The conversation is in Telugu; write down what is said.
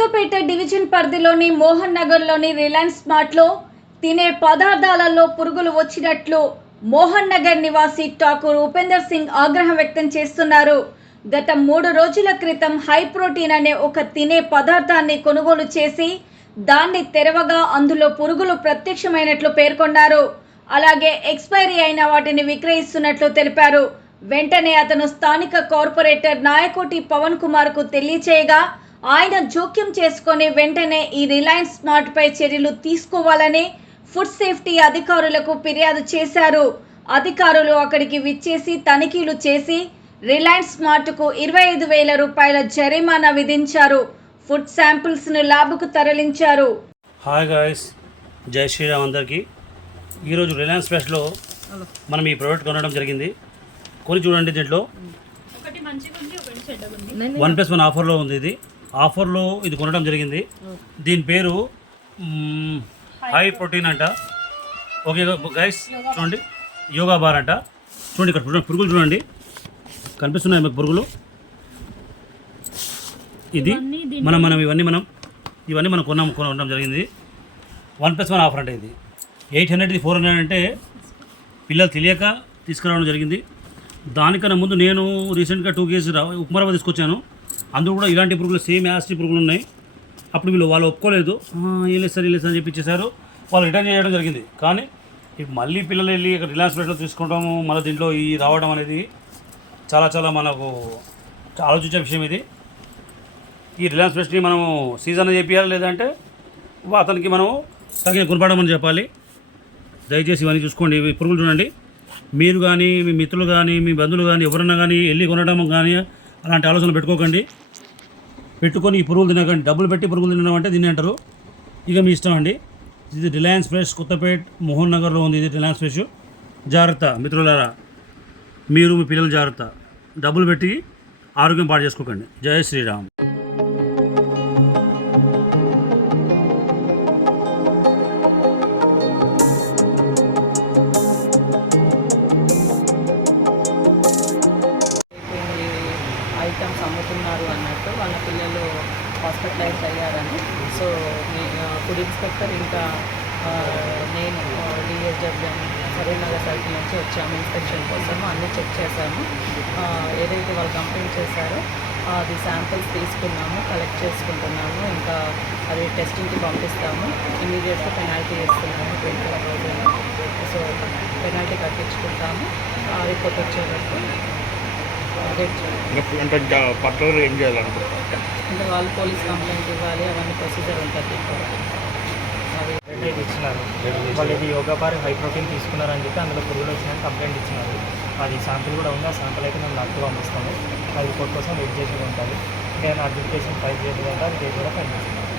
కొత్తపేట డివిజన్ పరిధిలోని మోహన్ నగర్లోని రిలయన్స్ స్మార్ట్లో తినే పదార్థాలలో పురుగులు వచ్చినట్లు మోహన్ నగర్ నివాసి ఠాకూర్ ఉపేందర్ సింగ్ ఆగ్రహం వ్యక్తం చేస్తున్నారు. గత 3 రోజుల క్రితం హై ప్రోటీన్ అనే ఒక తినే పదార్థాన్ని కొనుగోలు చేసి దాన్ని తెరవగా అందులో పురుగులు ప్రత్యక్షమైనట్లు పేర్కొన్నారు. అలాగే ఎక్స్పైరీ అయిన వాటిని విక్రయిస్తున్నట్లు తెలిపారు. వెంటనే అతను స్థానిక కార్పొరేటర్ నాయకోటి పవన్ కుమార్ కు తెలియచేయగా ఆయన జోక్యం చేసుకొని వెంటనే ఈ రిలయన్స్ స్మార్ట్ పై చర్యలు తీసుకోవాలని ఫుడ్ సేఫ్టీ అధికారులకు ఫిర్యాదు చేశారు. అధికారులు అక్కడికి విచ్చేసి తనిఖీలు చేసి రిలయన్స్ స్మార్ట్ కు 25,000 రూపాయల జరిమానా విధించారు. ఫుడ్ శాంపిల్స్ ను ల్యాబ్ కు తరలించారు. హాయ్ గాయ్స్, జై శ్రీరామ్ అందరికీ. ఈరోజు రిలయన్స్ ఫ్రెష్లో మనం ఈ ప్రోడక్ట్ కొనడం జరిగింది. కొని చూడండి, దీంట్లో 1+1 ఆఫర్లో ఉంది. ఇది ఆఫర్లో ఇది కొనడం జరిగింది. దీని పేరు హై ప్రోటీన్ అంట. ఓకే గైస్, చూడండి, యోగా బార్ అంట. చూడండి, ఇక్కడ పురుగులు చూడండి, కనిపిస్తున్నాయి మీకు పురుగులు. ఇది ఇవన్నీ మనం కొనడం జరిగింది. 1+1 ఆఫర్ అంటే ఇది 800, ఇది 400 అంటే పిల్లలు తెలియక తీసుకురావడం జరిగింది. దానికన్నా ముందు నేను రీసెంట్గా 2 కేజీ ఉప్మా రవ్వ తీసుకొచ్చాను. అందులో కూడా ఇలాంటి పురుగులు, సేమ్ యాసిడ్ పురుగులు ఉన్నాయి. అప్పుడు వాళ్ళు ఒప్పుకోలేదు, ఏం లేదు సార్ అని చెప్పి ఇచ్చేసారు. వాళ్ళు రిటర్న్ చేయడం జరిగింది. కానీ ఇప్పుడు మళ్ళీ పిల్లలు వెళ్ళి ఇక్కడ రిలయన్స్ ఫ్రెష్లో తీసుకోవడము, మళ్ళీ దీంట్లో ఈ రావడం అనేది చాలా మనకు ఆలోచించే విషయం. ఇది ఈ రిలయన్స్ ఫ్రెష్ని మనము సీజన్ చేపియాలి, లేదంటే అతనికి మనము తగిన గుణపడమని చెప్పాలి. దయచేసి ఇవన్నీ చూసుకోండి. ఇవి పురుగులు చూడండి. మీరు కానీ, మీ మిత్రులు కానీ, మీ బంధువులు కానీ, ఎవరన్నా కానీ వెళ్ళి కొనడం కానీ అలాంటి ఆలోచనలు పెట్టుకోకండి. పెట్టుకొని ఈ పురుగులు తినకండి. డబ్బులు పెట్టి పురుగులు తినడం అంటే దీన్ని అంటారు. ఇక మీ ఇష్టం అండి. ఇది రిలయన్స్ ఫ్రెష్ కొత్తపేట మోహన్ నగర్లో ఉంది. ఇది రిలయన్స్ ఫ్రెష్. జాగ్రత్త మిత్రులారా, మీరు మీ పిల్లలు జాగ్రత్త. డబ్బులు పెట్టి ఆరోగ్యం పాడు చేసుకోకండి. జై శ్రీరామ్. ఐటమ్స్ అమ్ముతున్నారు అన్నట్టు వాళ్ళ పిల్లలు హాస్పిటలైజ్ అయ్యారని. సో ఫుడ్ ఇన్స్పెక్టర్ ఇంకా నేను డిఎస్డబ్ల్యూ సరూర్నగర్ సర్కిల్ నుంచి వచ్చాము ఇన్స్పెక్షన్ కోసము. అన్నీ చెక్ చేశాము. ఏదైతే వాళ్ళు కంప్లైంట్ చేశారో అది శాంపిల్స్ తీసుకున్నాము, కలెక్ట్ చేసుకుంటున్నాము. ఇంకా అది టెస్టింగ్కి పంపిస్తాము. ఇమీడియట్గా పెనాల్టీ ఇస్తున్నాము 25,000. So penalty కట్టించుకుంటాము. రిపోర్ట్ వచ్చేటట్టు అంటే పర్టికులర్ ఏం చేయాలంటే వాళ్ళు పోలీస్ కంప్లైంట్ ఇవ్వాలి. అవన్నీ ప్రొసీజర్ ఉంటుంది. అది ఇచ్చినారు వాళ్ళు. ఇది యోగా బార్ హై ప్రోటీన్ తీసుకున్నారని చెప్పి అందులో పురుగులు వచ్చినాయని కంప్లైంట్ ఇచ్చినారు. అది శాంపిల్ కూడా ఉంది. ఆ శాంపిల్ అయితే మేము నాకు పంపిస్తాము. అది రిపోర్ట్ కోసం వెయిట్ చేసి ఉంటుంది. నేను అడ్మిట్ కేసుని ఫైల్ చేసి అది కేసు కూడా ఫైల్ చేస్తున్నాను.